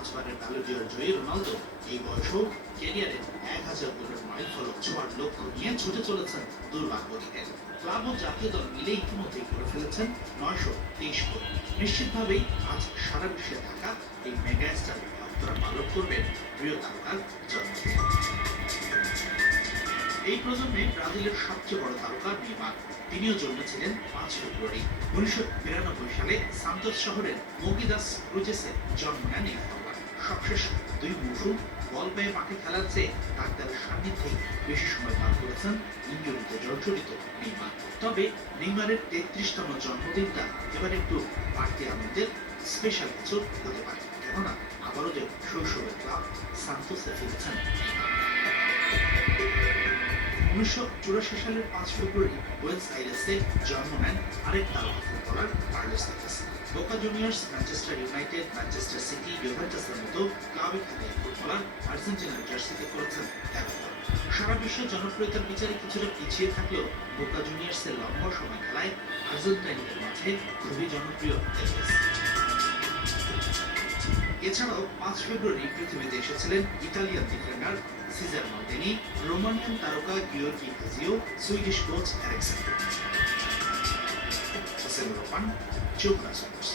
5বারের Ballon d'Or জয়ী Ronaldo এই বয়সেও ক্যারিয়ারের 1000 গোলের মাইল ফলক ছোঁয়ার লক্ষ্য নিয়ে ছুটে চলেছেন দুর্বার গতিতে। ক্লাব ও জাতীয় দল মিলে ইতিমধ্যেই করে ফেলেছেন 923 গোল। নিশ্চিতভাবেই আজ সারা বিশ্বে থাকা এই মেগা স্টারের ভক্তরা পালন করবেন প্রিয় তারকার জন্মদিন। এই প্রজন্মে ব্রাজিলের সবচেয়ে বড় তারকা নেইমার। তিনিও জন্মেছিলেন 5 ফেব্রুয়ারি। 1992 সালে সান্তোস শহরের মোগিদাস ক্রুজেসে জন্ম নেন এই ফরওয়ার্ড। সবশেষ 2 মৌসুম বল পেয়ে মাঠে খেলার চেয়ে ডাক্তারের সান্নিধ্যেই বেশি সময় পার করেছেন ইনজুরিতে জর্জরিত নেইমার। তবে নেইমারের 33তম জন্মদিনটা এবার একটু বাড়তি আনন্দের, স্পেশাল কিছু হতে পারে। কেননা আবারও যে শৈশবের ক্লাব সান্তোসে ফিরেছেন নেইমার। 1984 সালের 5 ফেব্রুয়ারি বুয়েনোস আইরেসে জন্ম নেন আরেক তারকা footballer Carlos Tevez. Boca Juniors, Manchester United, Manchester City, জুভেন্টাসের মতো ক্লাবে খেলা এই ফুটবলার আর্জেন্টিনার জার্সিতে করেছেন 13 গোল। সারা বিশ্বের জনপ্রিয়তার বিচারে কিছুটা পিছিয়ে থাকলেও বোকা জুনিয়র্সের লম্বা সময় খেলায় আর্জেন্টাইনদের মাঝে খুবই জনপ্রিয় তেভেস। এছাড়াও 5 ফেব্রুয়ারি পৃথিবীতে এসেছিলেন Italian defender Cesare Maldini, Romanian তারকা গিওর্গি Hagi, Swedish coach Alexander. Hossain Ropan, Jamuna sports.